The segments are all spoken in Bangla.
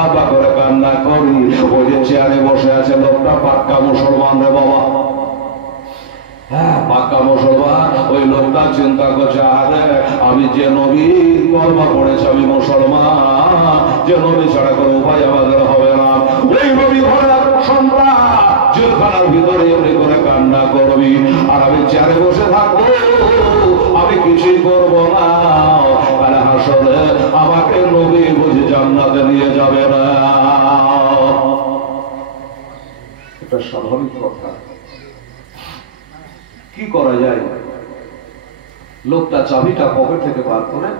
বাবা করে কান্না করি। ওই যে চেয়ারে বসে আছে লোকটা পাক্কা মুসলমান রে বাবা, হ্যাঁ পাক্কা মুসলমান। ওই লোকটা চিন্তা করছে, আরে আমি যে নবী কলমা পড়েছি আমি মুসলমান, যে নবী ছাড়া কোনো উপায় আমাদের হবে না। ওই নবী ঘরের সন্তান জেলখানার ভিতরে এমনি করে কান্না করবি, আর আমি চেয়ারে বসে থাকবো, আমি কিছুই করবো না। আর হাসরে আমাকে নবী বুঝে জান্নাতে নিয়ে যাবে না। এটা স্বাভাবিক কথা। কি করা যায়? লোকটা চাবিটা পকেট থেকে বার করে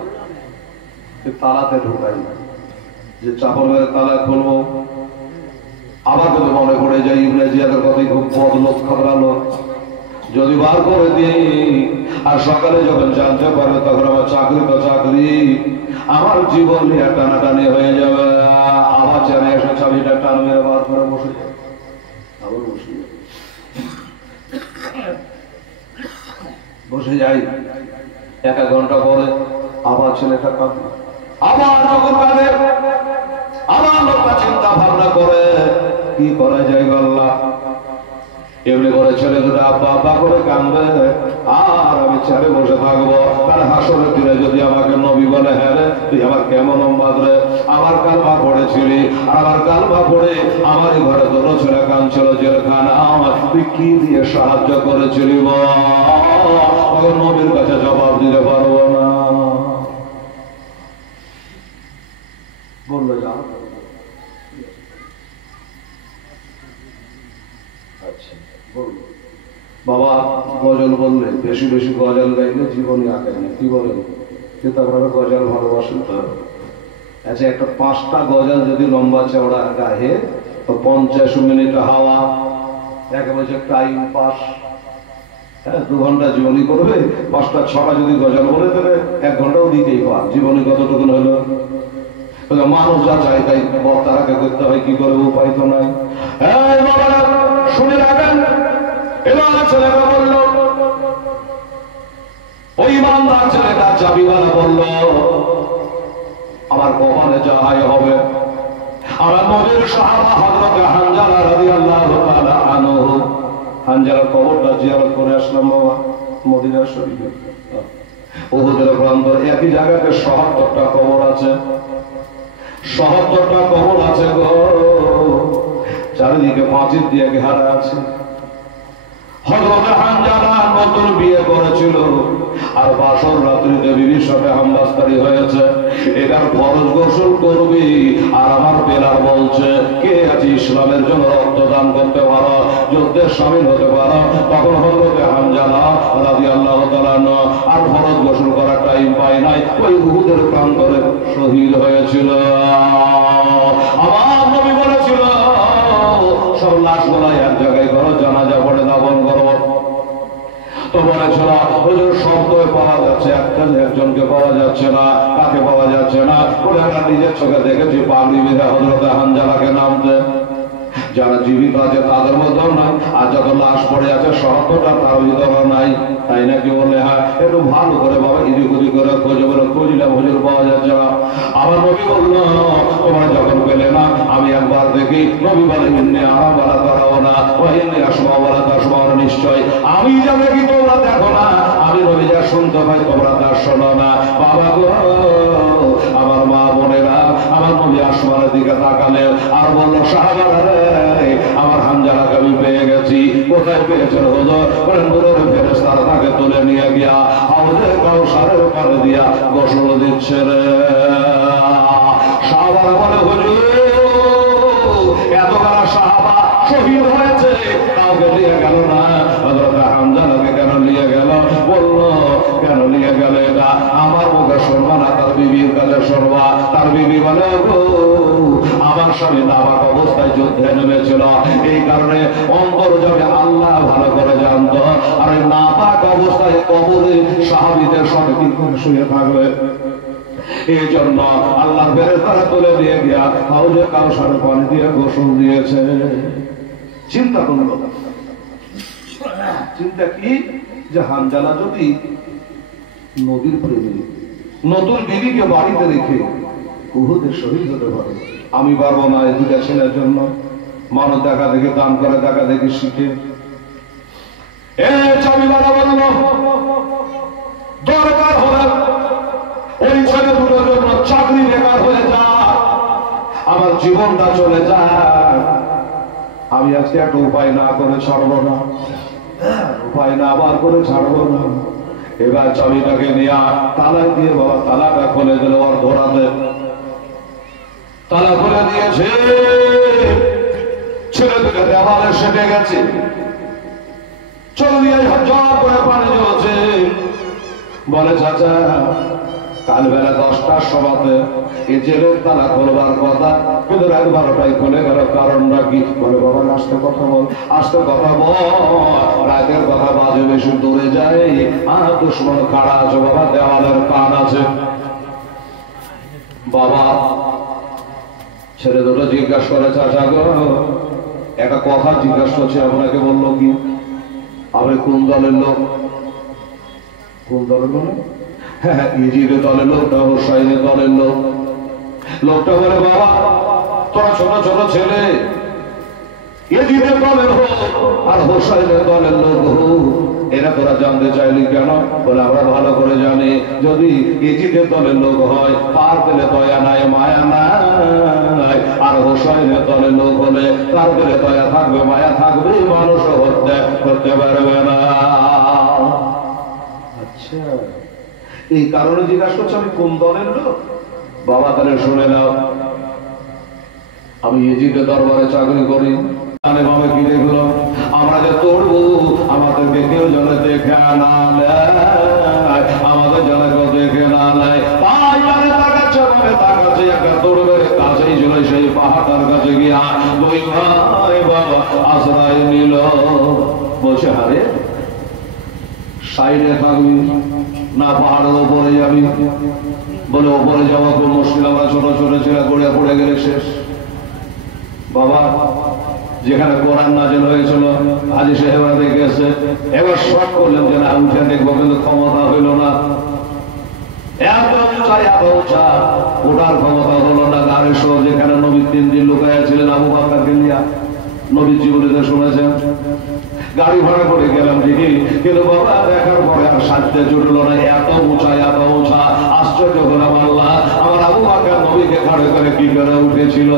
তালাতে ঢোকাই, যে চাপা মেরে তালা খুলবো। আবার যদি মনে পড়ে যায় ইবনে জিয়াদের কথাই, খুব বদ লোক, খাবরা লোক, যদি বার করে দিই আর সকালে যখন জানতে পারবে তখন আমার চাকরি তো চাকরি, আমার জীবন নিয়ে টানাটানি হয়ে যাবে। আবার চেনে এসে চাবিটা টান মেরে বার করে বসে যাবে, আবার বসে যাই। 1 ঘন্টা পরে আবার ছেলেটা কাঁদে, আবার যখন কাঁদে আবার লোকটা চিন্তা ভাবনা করে কি করা যায় আল্লাহ। এমনি করে ছেলে দুটো আব্বা আব্বা করে কাঁদবে, আর আমি চেয়ারে বসে থাকবো। তার হাসরের দিনে যদি আমাকে নবী বলে, হ্যাঁ রে তুই আমার কেমন উম্মত রে, আমার কালমা পড়েছিলি, আমার কালমা পড়ে আমারই ঘরে দুটো ছেলে কাঁদছিল জেলখানা, তুই কি দিয়ে সাহায্য করেছিলি বল? তখন নবীর কাছে জবাব দিতে পারবো না। বললো যা, আচ্ছা বললো বাবা গজল বললে বেশি বেশি গজল গাইলে জীবনই আঁকে না, কি বলেন? কিন্তু আপনারা গজল ভালোবাসেন তো? আচ্ছা একটা 5টা গজল যদি লম্বা চওড়া গায়ে তো 50 মিনিট হাওয়া, একেবারে টাইম পাস। হ্যাঁ 2 ঘন্টা জীবনী করবে, 5টা 6টা যদি গজল বলে দেবে 1 ঘন্টাও দিতেই পার। জীবনী কতটুকু হলো? মানুষ যা চাই তাই বক্তারাকে করতে হয়, কি করে? উপায় তো নাই। শুনে রাখেন, এবার ছেলেটা বলল, ওই ইমানদার ছেলেটা চাবিওয়ালা বলল, আমার কপালে যাহাই হবে। আমার নবীর সাহাবা হযরত হানজালা রাদিয়াল্লাহু তাআলা আনহু, হানজালার কবরটা জিয়ারত করে আসলাম বাবা মদিনা শরীফে। উহুদের প্রান্তর একই জায়গাতে ৭৭টা কবর আছে, ৭৭টা কবর আছে গো, চারিদিকে প্রাচীর দিয়ে ঘেরা আছে। হযরত হানজালা নতুন বিয়ে করেছিল, আর বাসর রাত্রিতে বিবির সাথে হামলাস্তারি হয়েছে। এটার ফরজ গোসল করবি, আর আমার বেলাল বলছে কে আছে ইসলামের জন্য রক্তদান করতে পারো, যুদ্ধে শামিল হতে পারো। তখন হযরত হানজালা রাদিয়াল্লাহু তাআলা আর ফরজ গোসল করার টাইম পায় নাই, ওই উহুদের প্রান্তরে শহীদ হয়েছিল। আমার নবী বলেছিল সব লাশগুলো এক জায়গায় করো, জানাজা পড়ে দাফন করো। তো বলেছিল হুজুর শব্দ পাওয়া যাচ্ছে, একজনকে পাওয়া যাচ্ছে না, কাকে পাওয়া যাচ্ছে না। ওরা নিজের চোখে দেখেছি পাগড়ি বেঁধে হযরত হানজালাকে নামতে। যারা জীবিত আছে তাদের মধ্যেও নাই, আর যত লাশ পড়ে আছে ৭০টা তার ভিতরে নাই, তাই নাকি? বললে হ্যাঁ, একটু ভালো করে বাবা ইদিক ওদিক করে খোঁজে বলে খুঁজলাম, হুজুর পাওয়া যাচ্ছে না। আমার নবী বলল তোমরা যখন পেলে না আমি একবার দেখি। নবী বলে ইন্নী আরা ওয়ালা তারাও না ওয়া ইন্নী আসমা ওয়ালা তাসমাউ না, নিশ্চয় আমি যা দেখি তোমরা দেখো না, আমি নবী যা শুনতে পাই তোমরা তা শোনো না। বাবা গো, আমার মা বোনেরা আমার নবী আসমানের দিকে তাকালে আর বলল সাহাবারা রে, আমার হানজালাকে আমি পেয়ে গেছি। কোথায় পেয়েছেন হুজুর? বলেন নূরের ফেরেশতারা তাকে তুলে নিয়ে গিয়া হাউজে কাউসারের পারে দিয়া গোসল দিচ্ছে রে। সাহাবারা বলে হুজুর এতগুলো সাহাবা শহীদ হয়েছে, কাউকে নিয়ে গেল না, হযরত হানজালাকে কেন নিয়ে গেল? বলল কেন নিয়ে গেল এটা আমার মুখে শুনবা না, তার বিবির কাছে শুনবা। তার বিবি বলে আমার স্বামী নাবাক অবস্থায় যুদ্ধে নেমেছিল, এই কারণে অন্তর যাবে আল্লাহ ভালো করে জানত, আর নাপাক অবস্থায় কবরে সাহাবীদের সাথে কি করে শুয়ে থাকবে। এই জন্য আল্লাহ ফেরেশতারা তুলে দিয়ে গিয়া হাউজে কাউসারে পানি দিয়ে গোসল দিয়েছে। চিন্তা করুন, চিন্তা কি যে হানজালা যদি নবীর প্রেমী নতুন বিবিকে বাড়িতে রেখে উহুদে শহীদ হতে পারে, আমি পারবো না এই দুটা ছেলের জন্য। মানুষ দেখা দেখি দান করে, দেখা দেখি শিখে। চাবিওয়ালা বলল দরকার হলে ওই ছেলে দুটোর জন্য চাকরি বেকার হয়ে যা, আমার জীবনটা চলে যায়, আমি আজকে একটা উপায় না করে ছাড়বো না, উপায় না আবার করে ছাড়বো না। এবার চাবিটাকে নিয়ে তালায় দিয়ে বাবা তালাটা খুলে দিল, ওর ধরাতে তালা খুলে দিয়েছে। ছেলে দুটো দেওয়ালে সেটে গেছে, চল দিয়ে ঝরঝর করে পানি জ্বলছে। বলে চাচা কাল বেলা 10টার সময়তে এই জেলের তালা খোলবার কথা, কিন্তু রাত 12টায় খুলে গেল, কারণটা কি? বলে বাবা আসতে কথা বল, আসতে কথা বল, রাতের কথা বাজে বেশি দূরে যায়, আর দুশ্মন কারা আছে বাবা, দেওয়ালের কান আছে। বাবা ছেলে দুটো জিজ্ঞাসা করে চাচা গো একটা কথা জিজ্ঞাসা করছে, আপনাকে বললো কি? আপনি কোন দলের লোক? কোন দলের লোক? হ্যাঁ ইজিদের দলের লোক না হোসাইনের দলের লোক? লোকটা বলে বাবা তোরা ছোট ছোট ছেলে, ইজিদের দলের হোক আর হোসাইনের দলের লোক হোক, এরা তোরা জানতে চাইলি কেন? বলে আমরা ভালো করে জানি, যদি ইজিদের দলের লোক হয় পার পেলে দয়া নাই মায়া নাই, আর হোসাইনের দলের লোক হলে তার পেলে দয়া থাকবে মায়া থাকবে, মানুষ হত্যা করতে পারবে না। আচ্ছা এই কারণে জিজ্ঞাসা করছো আমি কোন দলের লোক? বাবা তাহলে শুনে নাও, আমি ইজিদের দরবারে চাকরি করি, কি দেখলো আমরা যে তরবো আমাদেরকে কেউ জনে দেখে না নেয়, আমাদের জনে কেউ দেখে না নেয়, তাকাচ্ছে একটা তরবের কাছেই ছিল, সেই পাহাড়টার কাছে গিয়া দুই ভাই বাবা আশ্রয় নিল। বলছে হারে সাইডে থাকবি না পাহাড়ের ওপরে যাবি? বলে ওপরে যাওয়া খুব মুশকিল, আমরা ছোট ছোট ছেলে গড়িয়া পড়ে গেলে শেষ। বাবা যেখানে কোরআন নাযিল হয়েছিল হাজী সাহেবরা দেখেছে, এবার শখ করলেন যে না উঠে দেখবো, কিন্তু ক্ষমতা হইল না, এত উঁচা এত উঁচা, ওটার ক্ষমতা হলো না। গাড়ি সহ যেখানে নবী 3 দিন লুকাইয়া ছিলেন আবু বকরকে নিয়া, নবীর জীবনীতে শুনেছেন, গাড়ি ভাড়া করে গেলাম ঠিকই, কিন্তু বাবা দেখার পরে আর সাজতে জুটল না, এত উঁচা এত উঁচা। আশ্চর্য হলাম আল্লাহ, আমার আবু বকর নবীকে ঘাড়ে করে কি করে উঠেছিল,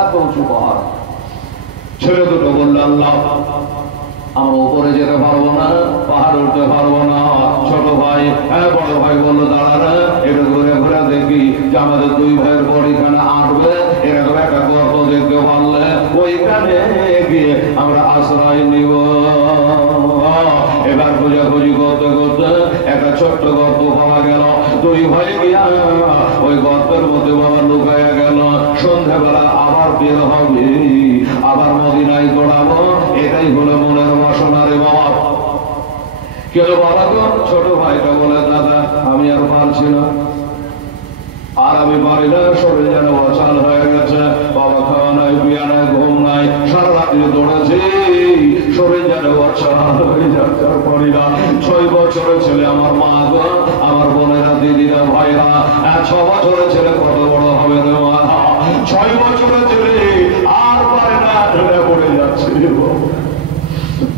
এত উঁচু পাহাড়। ছেলে দুটো বলল আল্লাহ আমরা উপরে যেতে পারবো না, পাহাড় উঠতে পারবো না। ছোট ভাই বড় ভাই বললো দাঁড়ানো একটু ঘুরে ঘুরে দেখি যে আমাদের দুই ভাইয়ের বড়িখানে আটবে, এরকম একটা গর্ত দেখতে পারলে ওইখানে গিয়ে আমরা আশ্রয় নিব। এবার খোঁজাখুঁজি করতে করতে একটা ছোট্ট গর্ত পাওয়া গেল, দুই ভাই গিয়া ওই গর্তের মধ্যে বাবা লুকাইয়া গেল। সন্ধ্যাবেলা আবার বের হবে, আবার মদিনায় দৌড়াবো, এটাই হলো মনের বাসনা রে বাবা। কেন বাবা তো ছোট ভাইটা বলে দাদা আমি আর পারছি না, আর আমি পারি না, শরীর যেন অচল হয়ে গেছে, বাবা খাওয়া নাই পিয়া নাই ঘুম নাই, সারা রাত্রি দৌড়েছি, শরীর যেন অচল হয়ে যাচ্ছে, পারি না। 6 বছরের ছেলে আমার মা গো, আমার বোনেরা দিদিরা ভাইরা, 6 বছরের ছেলে কত বড় হবে রে মা, 6 বছরের ছেলে আর পারে না, ধরে পড়ে যাচ্ছে।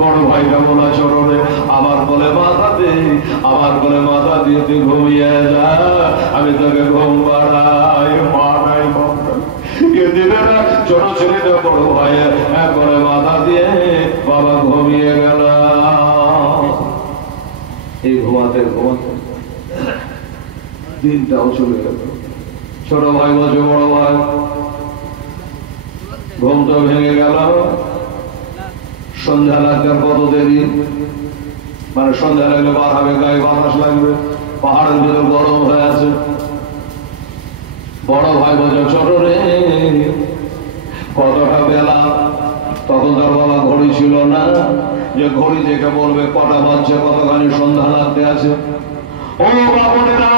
বড় ভাইরা বলা চরণে আমার বলে মাথা দে, আমার বলে মাথা দিয়ে তুই ঘুমিয়ে যা, আমি তোকে ঘুম পাড়াই, মা নাই কে দিবে না। ছোট ছেলেটা বড় ভাইয়ের করে মাথা দিয়ে বাবা ঘুমিয়ে গেল। এই ঘুমাতে ঘুমাতে দিনটাও চলে গেল। ছোট ভাই বলছে বড় ভাই ঘুম তো ভেঙে গেল, সন্ধ্যা লাগবে কত দেরি, মানে সন্ধ্যা লাগলে বার হবে, গায়ে বাতাস লাগবে, পাহাড়ের ভিতর গরম হয়ে আছে। বড় ভাই বলছে ছোট রে কতটা বেলা, তখন তার বাবা ঘড়ি ছিল না যে ঘড়ি দেখে বলবে কটা বাজছে, কতখানি সন্ধ্যা লাগতে আছে। ও বাবনেরা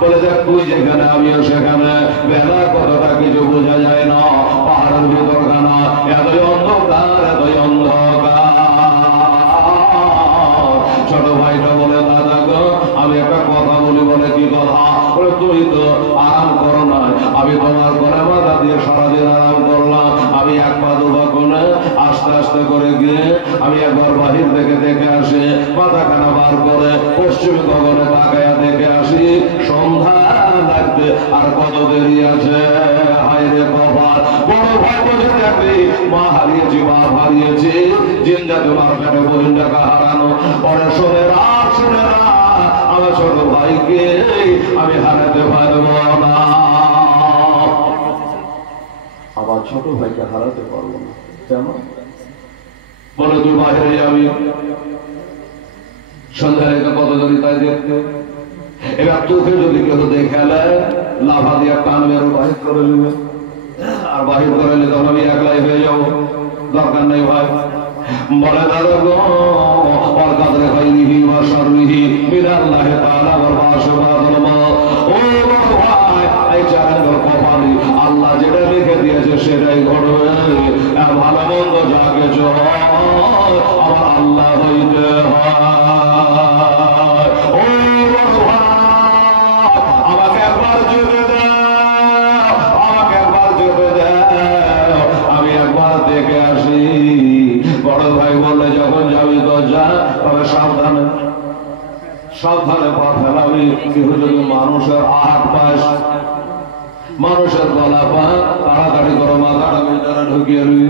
বলে দেখ তুই যেখানে আমিও সেখানে, বেলা কতটা কিছু বোঝা যায় না, পাহাড়ের ভিতর খানা এতই অন্ধকার, এতই অন্ধকার। ছোট ভাইটা বলে দাদা গো আমি একটা কথা বলি। বলে কি কথা? বলে তুই তো আরাম করো না, আমি করে মাথা দিয়ে সারাদিন আরাম করলাম। আমি এক পা দুপা করে আস্তে আস্তে করে গিয়ে আমি একবার বাহির থেকে দেখে আসি, মাথাখানা বার করে পশ্চিমী গগনে তাকায়া দেখে আসি সন্ধ্যা লাগবে আর কত দেরি আছে। হায় রে কপাল, বড় ভাই বসে থাকবে, মা হারিয়েছি, বাপ হারিয়েছি, জিন্দাকে মার্কেটে বহিন টাকা হারানো। পরে শোনেরা শোনেরা, আমার ছোট ভাইকে আমি হারাতে পারবো না, আমার ছোট ভাইকে হারাতে পারবো না। কেন? বলে তুই বাইরে যাবি, সন্ধ্যা রেখে কত যদি তাই দেখতে। এবার তোকে যদি কেউ দেখে লাভা দিয়ে কান মেরো বাহির করে নেবে, আর বাহির করে নিলে তখন আমি একলাই হয়ে যাবো, দরকার নেই ভাই। বলে দাদা গো, বরকাতরে খাইরিহি ওয়া শাররিহি মিনাল্লাহি তাআলা ওয়া রাসূলুল্লাহ। ও ভাই, এই জাহান্নামের কপালে আল্লাহ যেটা লিখে দিয়েছে সেটাই ঘটবে। আর ভালো মন্দ যা কিছু আমার আল্লাহ হইতে হয়। ও ভাই, আমাকে একবার যেতে দাও, আমাকে একবার যেতে দাও, আমি একবার দেখে আসি। বড় ভাই বললে যখন যাবি তো যা, তবে সাবধানে সাবধানে পা ফেলাবি। কেউ যদি মানুষের আহাত পায়, মানুষের গলা পা, তাড়াতাড়ি করে মাথাটা ভিতরে ঢুকিয়ে নি।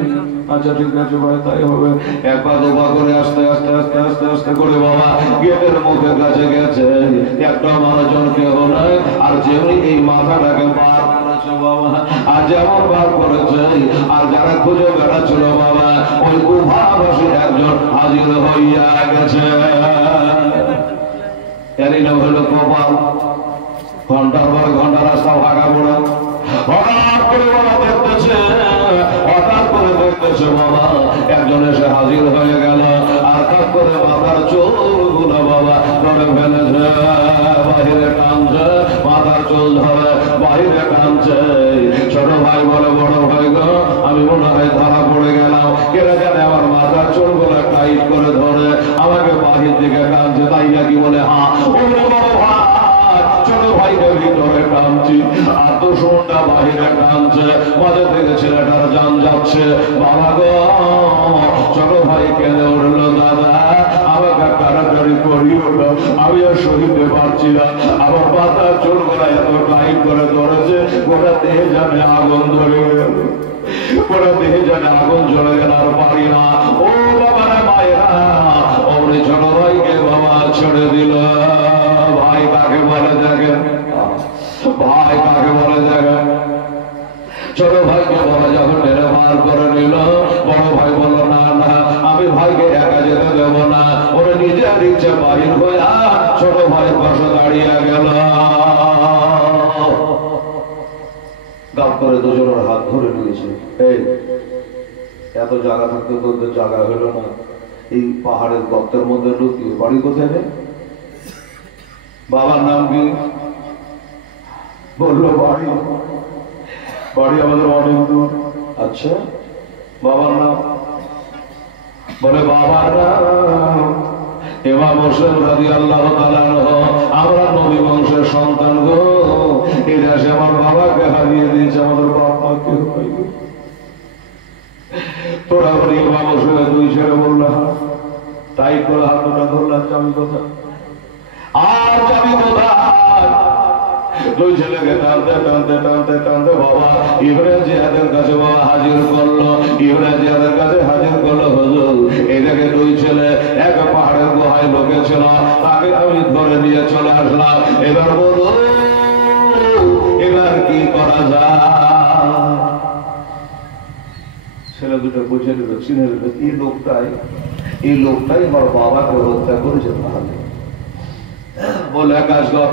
আচ্ছা ঠিক আছে ভাই, তাই হবে। একবার দুপা করে আস্তে আস্তে আস্তে আস্তে আস্তে করে বাবা গেটের মুখের কাছে গেছে, একটা মানুষজন কেউ নয়। আর যেমনি এই মাথাটাকে পার করেছে বাবা, আর যেমন পার করেছে, আর যারা খুঁজে বেড়াচ্ছিল বাবা, ওই গুহাবাসী একজন হাজির হইয়া গেছে। এরই নাম হলো কপাল। ঘন্টার পর ঘন্টা রাস্তা ভাগা পড়া, হঠাৎ করে বাবা দেখতেছে, হঠাৎ করে দেখতেছে বাবা একজন এসে হাজির হয়ে গেল। আর কাজ করে মাথার চুলগুলো বাবা ধরে ফেলেছে, বাহিরে টানছে, মাথার চুল ধরে বাহিরে টানছে। ছোট ভাই বলে বড় ভাই গো, আমি মনে হয় ধরা পড়ে গেলাম। কেন জানে আমার মাথার চুলগুলো টাইট করে ধরে আমাকে বাহির দিকে টানছে, তাই নাকি বলে হ্যাঁ। ও ভাই, ছোট ভাইকে ভিতরে টানছি, আর দুশমনটা বাহিরে টানছে, মাঝে থেকে ছেলেটার জান যাচ্ছে। বাবা গো, ছোট ভাই কেঁদে উঠলো, দাদা আমাকে তাড়াতাড়ি করিও না, আমি আর সহিতে পারছি না। আমার মাথার চুল গোড়া এত টাইট করে ধরেছে, গোটা দেহে জানে আগুন ধরে গেল, গোটা দেহে জানে আগুন জ্বলে গেল, আর পারি না। ও বাবারা মায়েরা, ওরে ছোট ভাইকে বাবা ছেড়ে দিল। ভাই কাকে বলে দেখেন, ভাই কাকে বলে দেখেন। ছোট ভাইকে বলে যখন টেনে মার করে নিল, বড় ভাই বলল না না, আমি ভাইকে একা যেতে দেব না। ওরে নিজের ইচ্ছে বাহির হয়ে ছোট ভাইয়ের পাশে দাঁড়িয়ে গেল। গাপ করে দুজনের হাত ধরে নিয়েছে। এই এত জায়গা থাকতে তোদের জায়গা হলো না, এই পাহাড়ের গর্তের মধ্যে লুকিয়ে বাড়ি কোথায় নেই? বাবার নাম কি? বললো বাড়ি, বাড়ি আমাদের অনেক দূর। আচ্ছা, বাবার নাম? বলে বাবার নাম ইমাম হোসেন রাদিয়াল্লাহু তাআলা আনহু। আমরা নবী বংশের সন্তান গো, এই দেশে আমার বাবাকে হারিয়ে দিয়েছে, আমাদের বাপ মাকে হইল। তোরা বলি ইমাম হোসেনের দুই ছেলে বললাম, তাই করে হাতটা ধরলাম, চাবি কোথায়? আর চাবি কোথায়? দুই ছেলেকে টানতে টানতে টানতে টানতে বাবা ইবনে জিয়াদের কাছে বাবা হাজির করলো। ইবনে জিয়াদের কাছে হাজির করলো, হুজুর এই দেখে দুই ছেলে এক পাহাড়ের গুহায় ঢুকেছিল, তাকে আমি ধরে নিয়ে চলে আসলাম। এবার বলো, এবার কি করা যায়? ছেলে দুটো বুঝে নেবে, চিনে নেবে, এই লোকটাই আমার বাবাকে হত্যা করেছে। তাহলে বলে কাজ কর,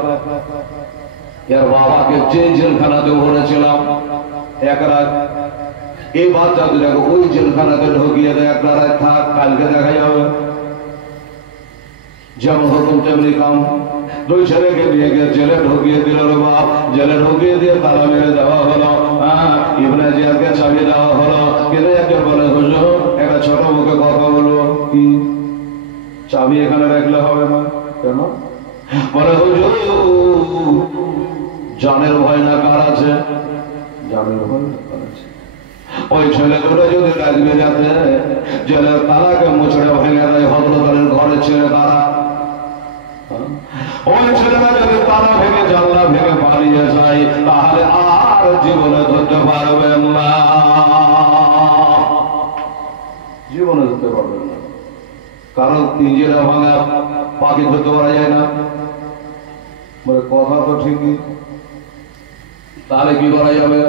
এর বাবাকে জেলখানাতে ভরেছিলাম এক রাত, এই বাচ্চা দুটাকে ওই জেলখানাতে ঢুকিয়ে দেয়, এক রাত থাক, কালকে দেখা যাবে। যেমন হুকুম তেমনি কাম। দুই ছেলেকে নিয়ে গিয়ে জেলে ঢুকিয়ে দিল রে বাপ, জেলে ঢুকিয়ে দিয়ে তালা মেরে দেওয়া হলো। ইবনে জিয়াদকে চাবি দেওয়া হলো। কিন্তু একজন বলে, হুজুর একটা ছোট মুখে কথা বলবো। কি? চাবি এখানে রাখলে হবে না কেন? বলে হুজুর জানের ভয় না কার আছে? জামিন ওই ছেলে দুটো যদি রাজবে যাতে জেলের তালাকে মুছড়ে ভেঙে দেয় হজরতের ঘরে ছেড়ে তারা, ওই ছেলেরা যদি তালা ভেঙে জানলা ভেঙে পালিয়ে যায় তাহলে আর জীবনে ধরতে পারবেন না, জীবনে ধরতে পারবেন না। কারণ পিঞ্জিরা ভাঙা পাখি ধরতে পারা যায় না, বলে কথা তো ঠিকই। তাহলে কি করা যাবে?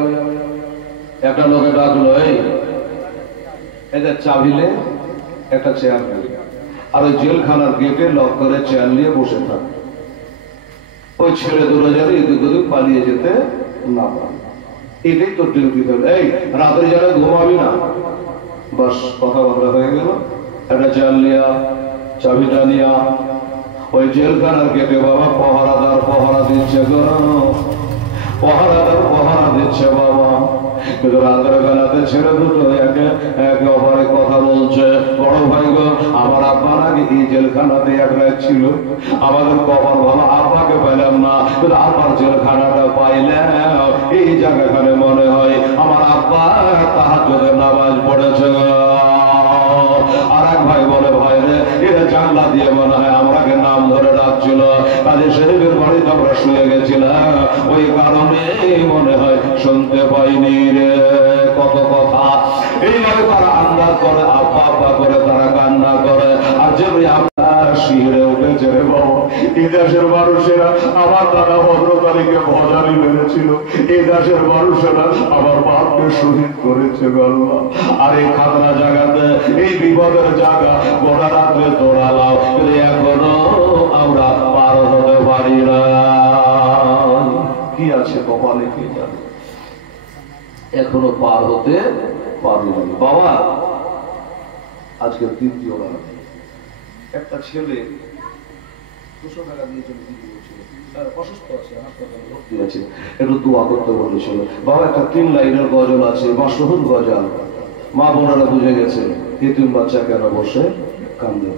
একটা লোকে ডাকলো, এই এদের চাবিলে একটা চেয়ার দিলে, আর ওই জেলখানার গেটে লক করে চেয়ার নিয়ে বসে থাকে, ওই ছেলে দুটো যেন এদিক ওদিক পালিয়ে যেতে না পারে। এটাই তো ডিউটি ধরে। এই রাত্রে যারা ঘুমাবি না, বাস কথাবার্তা হয়ে গেল, একটা চেয়ার নিয়া চাবিটা নিয়া ওই জেলখানার গেটে বাবা পহরাদার পহরা দিচ্ছে, পহরাদার পহরা দিচ্ছে বাবা। কিন্তু রাতের বেলাতে ছেলে দুটো একে একে অপরে কথা বলছে, বড় ভাই গো আমার আব্বা নাকি এই জেলখানাতে এক রাত ছিল, আমাদের কপাল ভালো আব্বাকে পেলাম না, কিন্তু আব্বার জেলখানাটা পাইলে এই জায়গাখানে মনে হয় আমার আব্বা তাহাজ্জুদের নামাজ পড়েছে। আর এক ভাই বলে, ভাই রে এরা জানলা দিয়ে মনে হয় আমাকে নাম ধরে ডাকছিল, কাজে শরীফের বাড়িতে আমরা শুয়ে গেছিলাম, ওই কারণে মনে হয় শুনতে পাইনি রে। কত কথা এইভাবে তারা আন্দাজ করে, আব্বা আব্বা করে তারা কান্না করে। আর যে আমরা শিরে উঠেছে রে বাবা, এই দেশের মানুষেরা আমার দাদা ভদ্রকালীকে ভজারি মেরেছিল, এই দেশের মানুষেরা আমার বাপকে শহীদ করেছে গল্লা। আর এই খাতরা জায়গাতে এই বিপদের জায়গা গোটা রাত্রে দৌড়ালাম, কিন্তু এখনো আমরা পার হতে পারি না। কি আছে কপালে কি জানে, এখনো পার হতে পারি না। বাবা আজকে তৃতীয় রাত, একটা ছেলে 200 টাকা দিয়ে চলে দিদি বলছিল, অসুস্থ আছে, হাসপাতালে ভর্তি আছে, একটু দোয়া করতে বলেছিল। বাবা একটা 3 লাইনের গজল আছে, মাসহুর গজল, মা বোনেরা বুঝে গেছে, এতিম বাচ্চা কেন বসে কান্দে।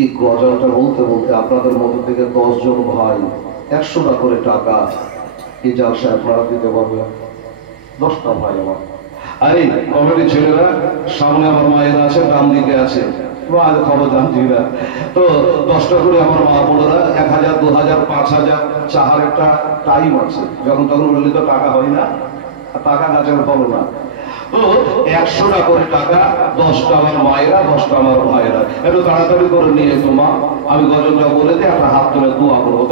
এই গজলটা বলতে বলতে আপনাদের মধ্যে থেকে 10 জন ভাই 100 টাকা করে টাকা এই জালসায় আপনারা দিতে পারবেন। 10টা ভাই আমার, আরে কমিটি ছেলেরা সামনে আমার মায়েরা আছে, ডান দিকে আছে, খবর জানছি না তো 10টা করে আমার মা বোনেরা 1000, 2000, 5000 চাহার একটা টাইম আছে, যখন তখন বললে তো টাকা হয় না, টাকা গাছের ফলো না। তো 100 টাকা করে টাকা, 10টা আমার মায়েরা, 10টা আমার ভাইয়েরা, একটু তাড়াতাড়ি করে নিয়ে এসো মা, আমি গজলটা বলে দিই, একটা হাত তুলে দোয়া করবো।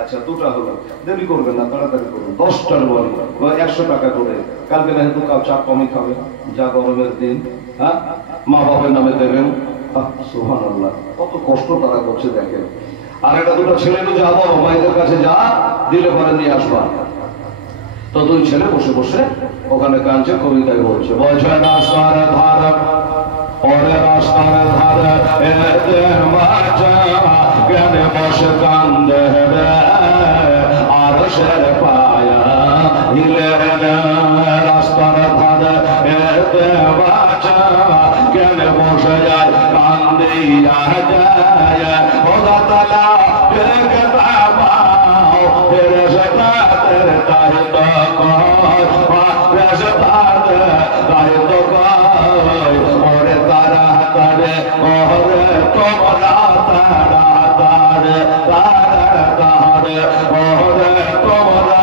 আচ্ছা 2টা হলো, দেরি করবেন না, তাড়াতাড়ি করবেন। 10টার বলি 100 টাকা করে, কালকে না কিন্তু কাপ চা কমই খাবে, যা গরমের দিন, হ্যাঁ মা বাবার নামে দেবেন। সুবহানাল্লাহ, কত কষ্ট তারা করছে দেখেন। আর একটা 2টা ছেলে যাবো মায়েদের কাছে, যা দিলে পরে নিয়ে আসবা। তো 2 ছেলে বসে বসে ওখানে কাঁদছে, কবিতায় বলছে, বলছে রাস্তার ধার ওরে রাস্তার ধার এতে বাঁচা কেন বসে কান্দে রে, আর সের পায়া হিলে রে, রাস্তার ধার এতে বাঁচা কেন বসে যায় কান্দে যায়, খোদা তাআলা দেখে পাও তেরে সকাতের তাই তো কয়, তেরে সকাতের তাই তো কয়, ওরে তারা তারে ওরে তোমরা তারা তারে তারা তারে ওরে তোমরা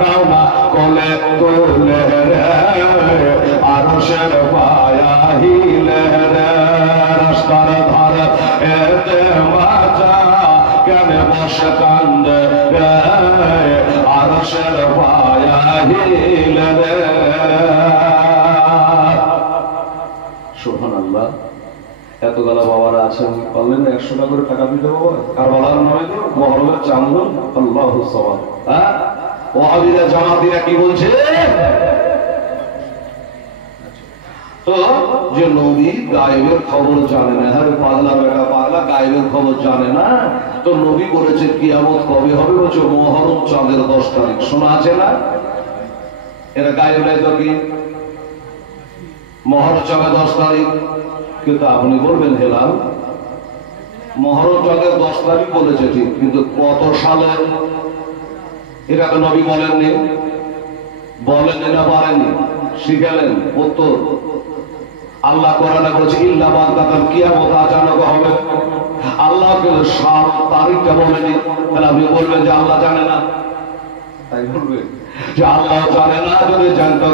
নাও না কোলে কোলে রে, আরশের পায়া হিলে রে, রাস্তার ধার এতে বাঁচা কেন বসে কান্দে রে, আরশের পায়া হিলে রে। সুবহানাল্লাহ, এতগুলা বাবারা আছেন, পারলেন না 100 টাকা করে টাকা দিতে বাবা, আর বাবার নামে তো মহরমের চান্দন আল্লাহু সামাদ। হ্যাঁ ওয়াহাবিরা জামাতিরা কি বলছে, তো যে নবী গায়েবের খবর জানে না, হ্যাঁ পাগলা বেটা পাগলা, গায়েবের খবর জানে না, তো নবী বলেছে কিয়ামত কবে হবে, বলছে মহরম চাঁদের 10 তারিখ, শোনা আছে না? এরা গায়েব নাই তো কি, মহরম চাঁদের 10 তারিখ, কিন্তু আপনি বলবেন হেলাল মহরম চাঁদের 10 তারিখ বলেছে ঠিক, কিন্তু কত সালে এটা তো নবী বলেননি, বলেননি না পারেননি, শিখালেন উত্তর। আল্লাহ কোরআনে বলেছে ইল্লা বাগদাতান, কিয়ামত আচানক হবে। আল্লাহ কিন্তু সাল তারিখটা বলেনি, তাহলে আপনি বলবেন যে আল্লাহ জানে না, তাই বলবেন যে আল্লাহ জানে না। যদি জানতো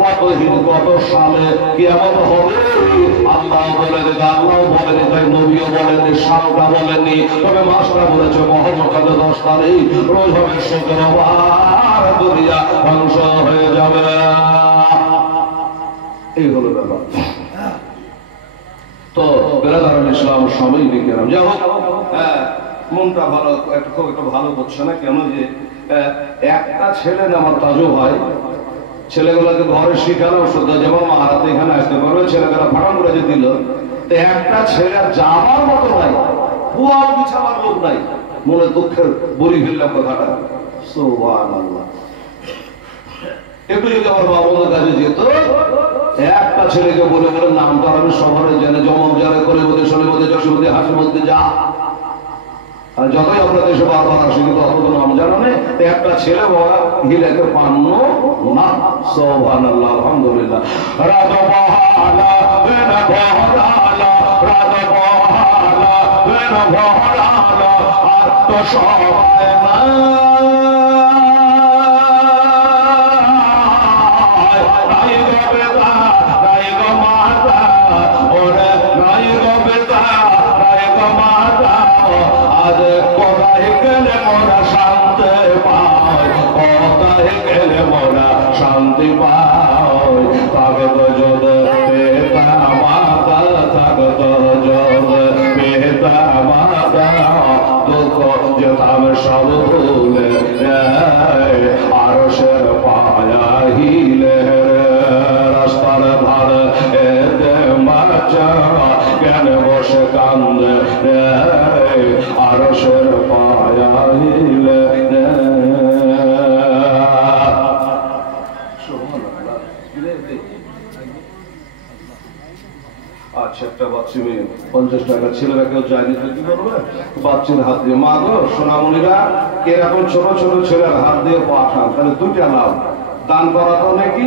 কত সালে কিয়ামত হবে আল্লাহ বলেনি, আল্লাহ বলেনি, তাই নবীও বলেনি, সালটা বলেনি। তবে মাসটা বলেছে মহররম 10 তারিখ, রোজ হবে 17 বার, দুনিয়া ধ্বংস হয়ে যাবে। এই হলো ব্যাপার। তো বেরাদারুল ইসলাম সবাই লিখলাম, যাই হোক মনটা ভালো, খুব একটা ভালো করছে না। কেন যে একটা ছেলে আমার তাজু ভাই, ছেলেগুলোকে ঘরে শিখানো শুধু, যেমন মাহারাতে এখানে আসতে পারবে, ছেলেগুলা ফাটাম করে যে দিল, তো একটা ছেলে যাবার মতো নাই, পুয়াল বিছাবার লোক নাই। মনে দুঃখের বলি ফেললাম কথাটা। সুবহানাল্লাহ। একটু যদি আমার বাবুদের কাছে যেত, একটা ছেলেকে বলে বলে নাম কর, আমি শহরে জেনে জমক যারে করে বোধে শোনে বোধে যশি বোধে হাসি মধ্যে যা, আর যতই আমরা দেশে বারবার আসি কিন্তু অত নাম জানো নেই। একটা ছেলে বাবা হিলেকে পান্ন না। সুবহানাল্লাহ, আলহামদুলিল্লাহ। রাত বহালা বেন বহালা, রাত বহালা বেন বহালা, আর তো সবাই না শান্তি পায়। তাগত যদ পেতা মাতা, তাগত যদ পেতা মাতা, দুঃখ যেতাম সব ভুলে আরশের পায়া হিলে, রাস্তার ধার এতে মাচা কেন বসে কান্দে আরশের পায়া হিলে। আচ্ছা, একটা বাচ্চি মেয়ে 50 টাকা, ছেলেরা কেউ যায়নি তো কি করবে, বাচ্চির হাত দিয়ে মা গো সোনামণিরা এরকম ছোট ছোট ছেলের হাত দিয়ে পাঠান, তাহলে 2টা লাভ। দান করা তো নাকি,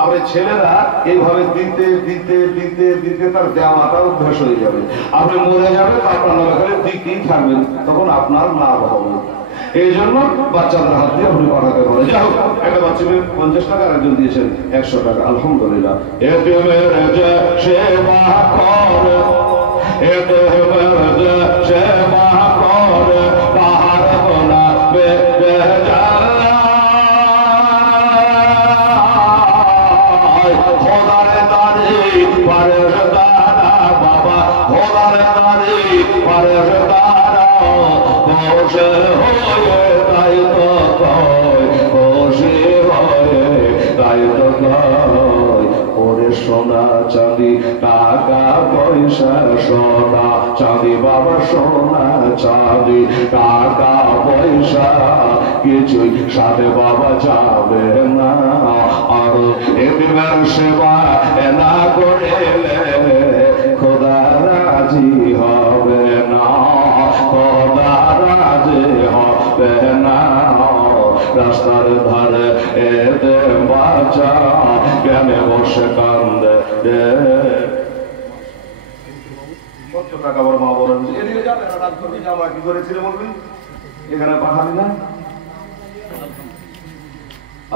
আবার ছেলেরা এইভাবে দিতে দিতে দিতে দিতে তার দেওয়াটা অভ্যাস হয়ে যাবে। আপনি মরে যাবে, আপনার নামে খালি দিতেই থাকবেন, তখন আপনার লাভ হবে। এই জন্য বাচ্চাদের হাত দিয়ে আপনি পাঠাতে পারেন। যাই হোক, একটা বাচ্চা মেয়ে 50 টাকা, একজন দিয়েছেন 100 টাকা, আলহামদুলিল্লাহ। এতিমের যে সেবা করে, এতিমের যে সেবা করে, পাহাড় বানাবে খোদারে দাঁড়ি পারে দাঁড়া বাবা, খোদারে দাঁড়ি পারে দাঁড়া, খুশি হয়ে তাই তো কয়, খুশি হয়ে তাই তো কয়। ওরে সোনা চাঁদি টাকা পয়সা, সোনা চাঁদি বাবা, সোনা চাঁদি টাকা পয়সা কিছুই সাথে বাবা যাবে না। আর এদিনের সেবা না করলে খোদা রাজি হবে না, খোদা রাজি হবে না। রাস্তার ধারে এতে বাচ্চা কেন বসে কান্দে, টাকা বড় মা বলেন এদিকে যাবে না, রাত করে যাওয়া কি করেছিল বলবেন, এখানে পাঠাবি না।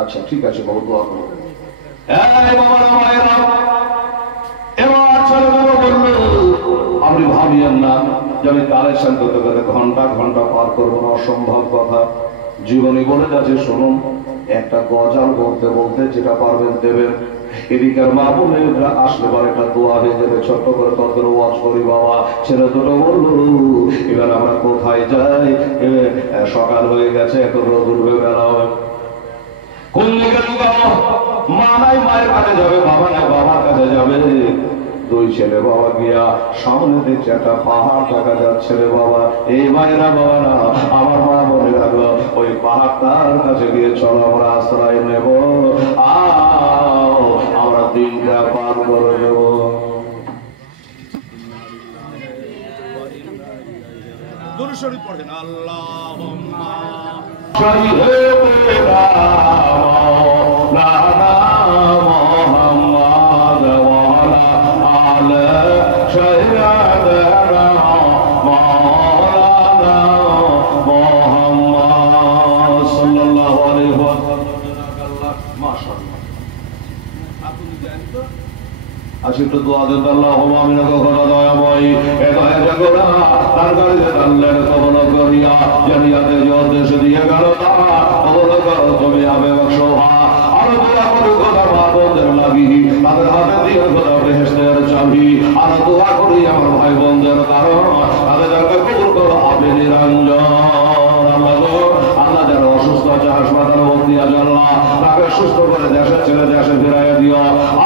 আচ্ছা ঠিক আছে, বহু দোয়া করো। এবার ছেলেগুলো বলল আপনি ভাবিয়েন না যে আমি কালেকশন করতে করতে ঘন্টা ঘন্টা পার করবো না, অসম্ভব কথা। জীবনী বলে যাচ্ছে শুনুন, একটা গজাল বলতে বলতে যেটা পারবেন দেবেন। এদিকের মা বোনেরা আসলে পরে একটা দোয়া হয়ে যাবে, ছোট্ট করে তত ওয়াজ করি বাবা। ছেলে দুটো বললো এবার আমরা কোথায় যাই, সকাল হয়ে গেছে, এখন রোদ উঠবে, বেলা হবে, কোন দিকে লুকাবো? মা নাই মায়ের কাছে যাবে, বাবা নাই বাবার কাছে যাবে। 2 ছেলে বাবা গিয়া সামনে দেখছে একটা পাহাড় দেখা যাচ্ছে রে বাবা। এই মায়েরা বাবা না, আমার মা বলে রাখলো ওই পাহাড়টার কাছে গিয়ে চলো আমরা আশ্রয় নেব, আমরা দিনটা পার করে দেব। দুরূদ শরীফ পড়েন, আল্লাহুম্মা আশিটা দোয়া দেন আল্লাহুম্মা আমিন গফার দয়াময় এদায়ে জাগোরা তার কাছে আল্লাহর কবুল করিয়া জানিয়াতে জোদেশ দিয়ে গেল কবুল করো তুমি হবে বখশোহা আর দোয়া করি খোদা বান্দাদের লাগি তাদের হাতে দিয়ে খোদা বেহেশতের চাবি আর দোয়া করি আমার ভাই বোনদের কারণ তাদেরকে কবুল করো হবে নিরঞ্জন আল্লাহ যারা অসুস্থ আছে হাসপাতালে ভর্তি আছে আল্লাহ তাকে সুস্থ করে দেশে ছেড়ে দেশে ফিরাইয়া দিও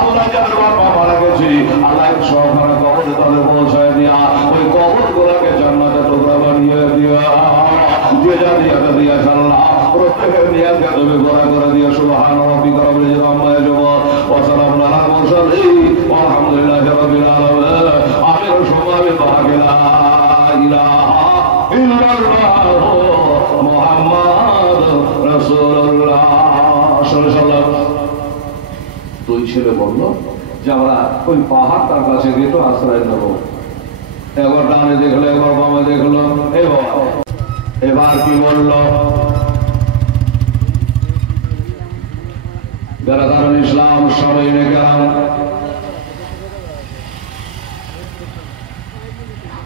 আল্লাহ যাদের বাবা মারা গেছি আল্লাহ সহকারে কবরে তাদের পৌঁছায় দিয়া ওই কবর গুলাকে জান্নাতে টুকরা বানিয়ে দিও যে যা দিয়াতে দিয়াছ আল্লাহ প্রত্যেকের নিয়াতকে তুমি গোড়া করে দিও সুবহান রাব্বিকা রাব্বিল ইজ্জাতি আম্মা ইয়াসিফুন ওয়া সালামুন আলাল মুরসালিন ওয়ালহামদুলিল্লাহি রাব্বিল আলামিন আমির সমাবে বাগিলা ইলাহা ইল্লাল্লাহ মুহাম্মাদ রাসূলুল্লাহ সাল্লাল্লাহু দুই ছেলে বলল যে আমরা ওই পাহাড়টার কাছে গিয়ে তো আশ্রয় নেব একবার ডানে দেখলো একবার বামে দেখলো এবার কি বলল যারা কারণ ইসলাম সবাই গেলাম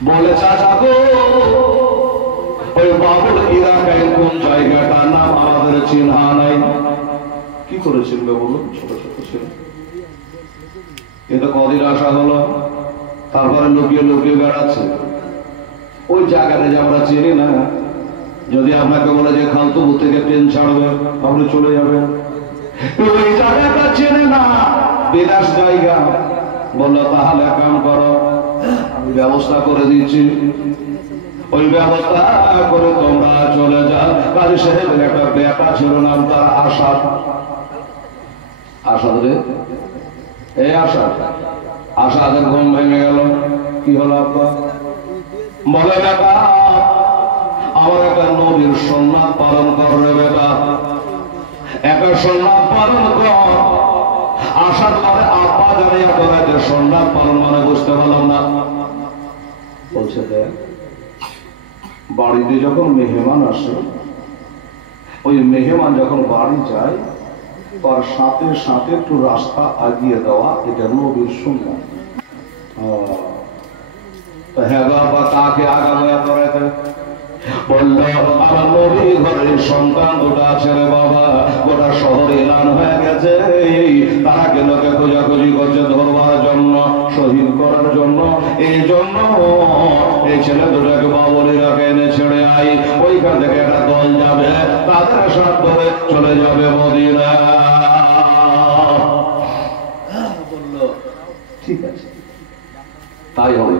বলে চাচা গো ওই বাবুল ইরাকায় কোন জায়গাটার নাম আমাদের চিহ্না নাই কি করেছিল বলুন ছোট ছোট ছিল এটা কদিন আসা হলো তারপরে লুকিয়ে লুকিয়ে বেড়াচ্ছে ওই জায়গাটা যে আমরা চিনি না যদি আপনাকে বলে যে খালতুবু থেকে ট্রেন ছাড়বে আপনি চলে যাবেন ওই জায়গাটা চেনে না বিদেশ জায়গা বললো তাহলে কাম করো আমি ব্যবস্থা করে দিচ্ছি ওই ব্যবস্থা করে তোমরা চলে যাও কাজী সাহেবের একটা বেটা ছিল নাম তার আশাদ আশাদ রে এই আশাদের ঘুম ভেঙে গেল কি হলো আপনার বলে বেটা আমার একটা নবীর সুন্নাত পালন করবে বেটা একটা সুন্নাত পালন কর আশাদ মানে আব্বা জানিয়া করে যে সুন্নাত পালন মানে বুঝতে পারলাম না বলছে দেখ বাড়িতে যখন মেহমান আসে ওই মেহমান যখন বাড়ি যায় তার সাথে সাথে একটু রাস্তা আগিয়ে দেওয়া এটা নবীর সুন্নাত হ্যাঁ বাবা তাকে আগামী করাতে বলল আমার নবী ঘরের সন্তান দুটা আছে রে বাবা গোটা শহরে এলান হয়ে গেছে তারাকে লোকে খোঁজাখুঁজি করছে ধরবার জন্য শহীদ করার জন্য এই জন্য এই ছেলে দুটাকে বাবুলিরাকে এনে ছেড়ে আই ওইখান থেকে একটা দল যাবে তাদের সাথ ধরে চলে যাবে মদিনা বলল ঠিক আছে তাই হবে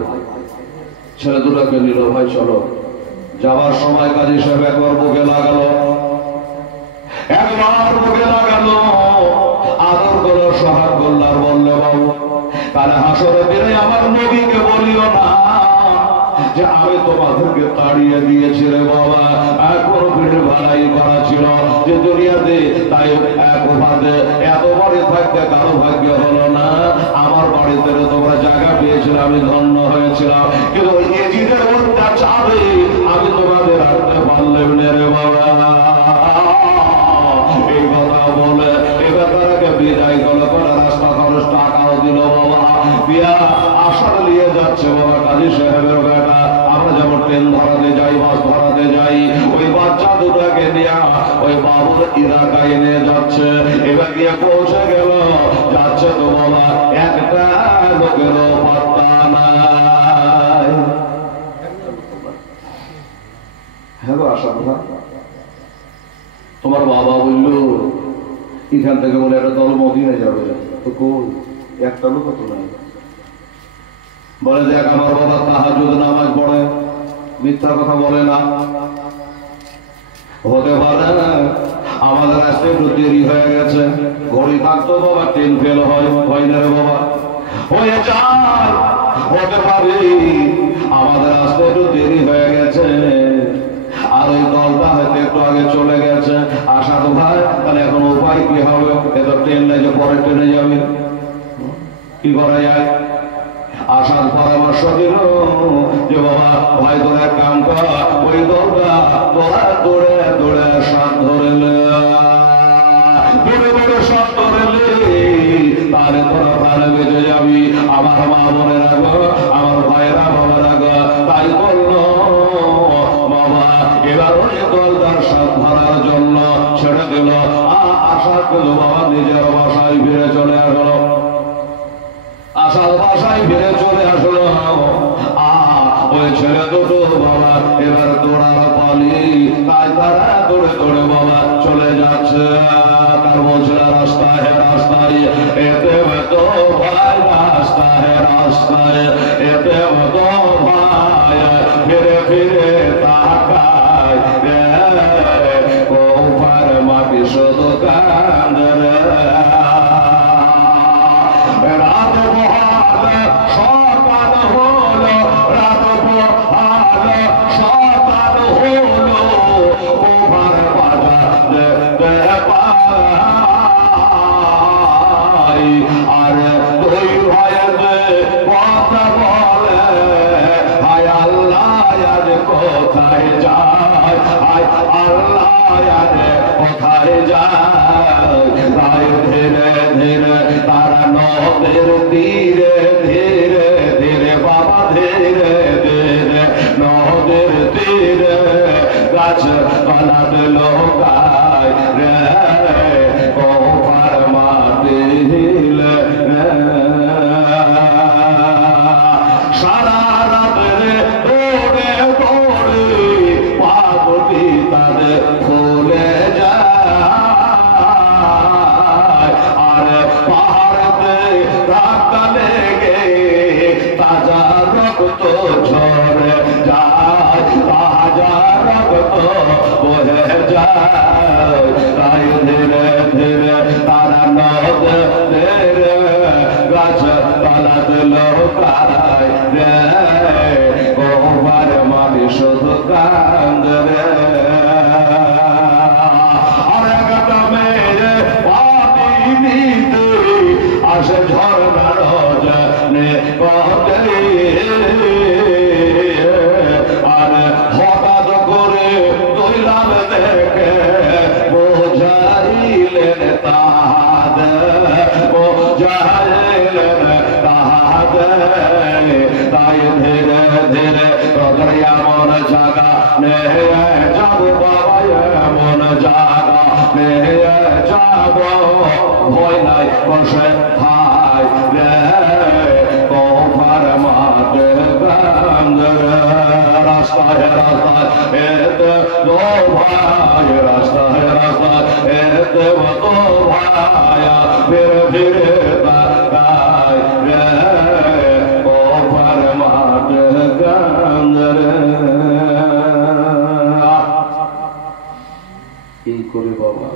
ছেলে দুটাকে নিল ভাই চলো যাবার সময় কাজী সাহেব একবার বুকে লাগালো আদর করলো সোহাগ করলো আর বললো বাবু তাহলে হাসরের দিনে আমার নবীকে বলিও না যে আমি তোমাদেরকে তাড়িয়ে দিয়েছি রে বাবা এখন ভিড় ভাড়াই করা ছিল যে দুনিয়াতে তাই এক ভাগে এত বাড়ি থাকতে কারো ভাগ্য হলো না আমার বাড়িতে তোমরা জায়গা পেয়েছিল আমি ধন্য হয়েছিলাম কিন্তু এই জিনের অত্যাচারে আমি তোমাদের রাখতে পারলাম না রে বাবা এই কথা বলে এবার তারাকে বিদায় করলো করে রাস্তা খরচ টাকাও দিল বাবা বিয়া আশার নিয়ে যাচ্ছে বাবা কাজী সাহেবের বেটা আমরা যেমন ট্রেন ধরাতে যাই বাস ধরাতে যাই ওই বাচ্চা দুটাকে নিয়ে ওই বাবুর এলাকায় নিয়ে যাচ্ছে এবার গিয়ে পৌঁছে গেল যাচ্ছে তো বাবা একটা লোকেরও পাত্তা নাই হ্যাঁ আশা কথা তোমার বাবা বলল এখান থেকে বলে একটা দল মদিনায় যাবে তো কোন একটা লোক তো নাই বলে দেখ আমার বাবা তাহাজ্জুদ নামাজ পড়ে মিথ্যা কথা বলে না হতে পারে আমাদের আসতে একটু দেরি হয়ে গেছে ঘড়ি থাকতো বাবা ট্রেন ফেল হয় না রে বাবা হয়ে যান হতে পারে আমাদের আসতে একটু দেরি হয়ে গেছে আর ওই দলটা হয়তো একটু আগে চলে গেছে। আসাদ ভাই তাহলে এখন উপায় কি হবে? এ তো ট্রেন নেই যে পরে ট্রেনে যাবে, কি করা যায়? আসাদ পরামর্শ দিল যে বাবা ভাই তোর এক কাম কর, ওই দলটা তোরা দৌড়ে দৌড়ে সাত ধরেলে সব ধরেলে তাহলে তোরা প্রাণে বেঁচে যাবি। আমার মা বোনের আগে, আমার ভাইয়েরা বাবার আগে তাই বললো বাবা। এবার ওই দলটার সাথ ধরার জন্য ছেড়ে দিল। আশা করলো বাবা নিজের বাসায় ফিরে চলে আসলো। আসার বাসায় ফিরে চলে আসলো। ওই ছেলে দুটো বাবা এবার দৌড়ার পালি, তাই তারা দৌড়ে দৌড়ে বাবা চলে যাচ্ছে। তার বলছিল রাস্তায় রাস্তায় এতে তো ভাই, রাস্তায় রাস্তায় এতে তো ভাই, ফিরে ফিরে তাকায় কোপার মাটি শুধু কান্দে রাত বহালে সকাল হলো, রাত বহালে সকাল হলো, কোপার বাজার পাই। আর দুই ভাইয়ের কথা বলে হায় আল্লাহ আজ কোথায় যায়, হায় আল্লাহ আজ কোথায় যায়। তাই ধীরে ধীরে তারা নদের তীরে, ধীরে ধীরে বাবা ধীরে ধীরে নদের তীরে গাছ পালাতে লোকায় রে কোপার মাটি হিলে। সারা রাতে দৌড়ে দৌড়ে পাগটি তাদের খুলে যায়। আর পাহাড়ে ধাক্কা লেগে তাজা রক্ত ঝরে যায়, তাজা রক্ত বহে যায়। তাই ধীরে ধীরে তারা নদের গাছ পালাতে লোকায় রে কোপার মাটি শুধু কান্দে রে। আর একটা মেয়ে পানি নিতে আসে ঝর্ণার জলে কদে। আর হঠাৎ করে দৈলাম দেখে বোঝাইলেন তাহাদে, বোঝাইলেন তাহাদে। তাই ধীরে ধীরে এমন জাগা নে যাব বাবা, এমন জাগা নে যাব, ভয় নাই বসে ভাই রে কোপার মাঠে কান্দে। রাস্তায় রাস্তায় এতে তো ভাই, রাস্তায় রাস্তায় এতে তো ভাই, ফিরে ফিরে তাকায় রে কোপার মাঠে কান্দে। এই করে বাবা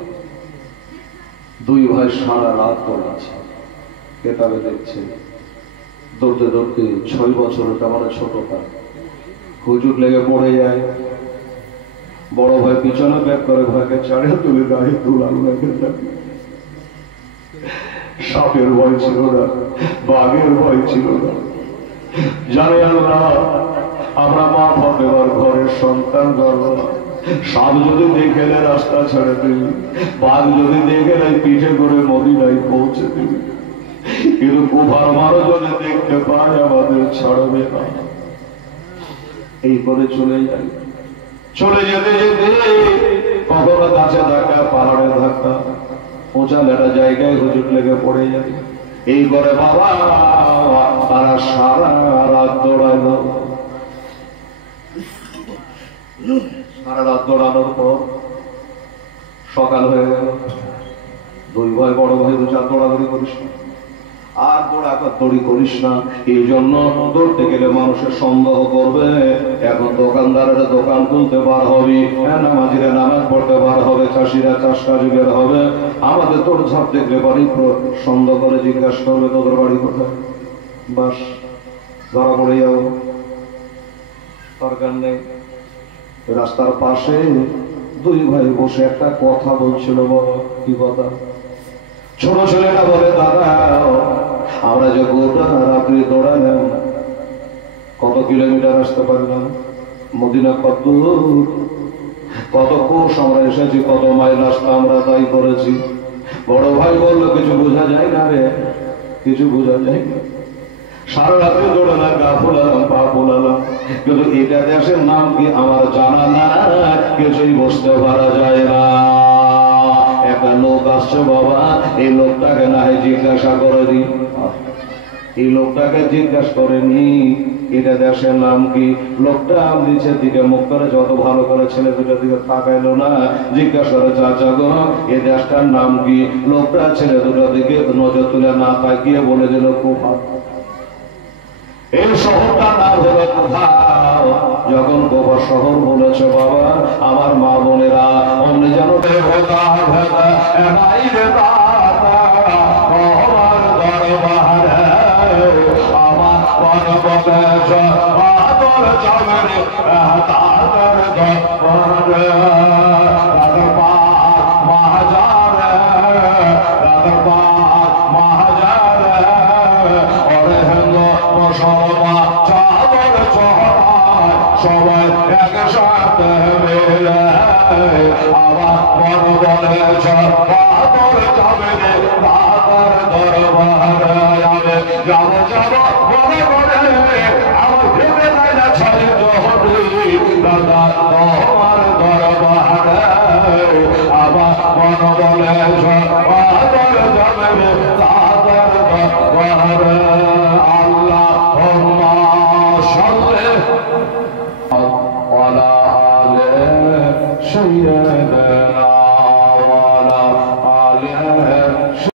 দুই ভাই সারা রাত দৌড়াচ্ছে। কেতাবে দেখছে দৌড়তে দৌড়তে 6 বছরের তেমন ছোটটা হুজুর লেগে পড়ে যায়। বড় ভাই পিছনে ব্যাগ করে ভাইকে চাড়ে তুলে গাড়ি তুলাল। সাপের ভয় ছিল না, বাঘের ভয় ছিল না। জানে আল্লাহ আমরা মা ফাতেমার ঘরের সন্তান গর্ব। সাপ যদি দেখে নেয় রাস্তা ছেড়ে দিবি, বাঘ যদি দেখে নেয় পিঠে করে মদিনায় পৌঁছে দিবি, কিন্তু কুফার মারো যদি দেখতে পায় আমাদের ছাড়বে না। এই করে চলে যাই। চলে যেতে যেতে কখনো গাছে ধাক্কা, পাহাড়ে ধাক্কা, উঁচা লেটা জায়গায় হুজুর লেগে পড়ে যাবে। এই করে বাবা তারা সারা রাত দৌড়াইল। সারা রাত দৌড়ানোর পর সকাল হয়ে গেল। দুই ভাই বড় ভাই দুচার দৌড়াদৌড়ি করিস না, আর দৌড়াদৌড়ি করিস না। এই জন্য দৌড়তে গেলে মানুষের সন্দেহ করবে। এখন দোকানদারের দোকান তুলতে বার হবি, নামাজিরা নামাজ পড়তে বার হবে, চাষিরা চাষ কাজে বের হবে। আমাদের তোর ঝাপ দেখলে বাড়ি সন্দেহ করে জিজ্ঞাসা করবে তোদের বাড়ি কোথায়। বাস ধরা পড়ে যাবো, দরকার নেই। রাস্তার পাশে দুই ভাই বসে একটা কথা বলছিল। বাবা কি কথা? ছোট ছেলেটা বলে, দাদা আমরা যে গোটা রাত্রি দৌড়ালাম, কত কিলোমিটার আসতে পারলাম, মদিনা কত দূর, কত কোষ আমরা এসেছি, কত মাইল রাস্তা আমরা তাই করেছি। বড় ভাই বললো, কিছু বোঝা যায় না রে, কিছু বোঝা যায় না। সারা রাত্রে দৌড়ালাম, গা ফুলালাম, পা ফুলালাম, কিন্তু এটা দেশের নাম কি আমার জানা না, কিছুই বুঝতে পারা যায় না। একটা লোক আসছে বাবা, এই লোকটাকে না হয় জিজ্ঞাসা করে দি। এই লোকটাকে জিজ্ঞাসা করেনি এটা দেশের নাম কি। লোকটা নিচের দিকে মুখ করে যত ভালো করে ছেলে দুটোর দিকে তাকাইলো না, জিজ্ঞাসা করে, চাচা গো এই দেশটার নাম কি? লোকটা ছেলে দুটোর দিকে নজর তুলে না তাকিয়ে বলে দিল, কুফা। এই শহরটার নাম হলো কুফা। যখন কুফা শহর বলেছে বাবা, আমার মা বোনেরা অমনি যেন ভেদা ভেদা এনাই ভেদা আমার দরবারে আমার পদ বলেছ আদর চামড়ে তাদের দরবারে তাদের পাক মহাজারে তাদের পাক মহাজারে ওরে হিন্দু মুসলমান চাদর চড়ায় সবাই একসাথে মিলে আমার পদ বলেছ আদর চামড়ে তাদের দরবারে আমি যাব যাব বলে বলে আমার ভেবে যায় না ছাড়িত হবে দাদা তোমার দরবারে আমার মন বলে আদর যাবে তাদের দরবারে। আল্লাহুম্মা সাল্লি আলা সাইয়্যিদিনা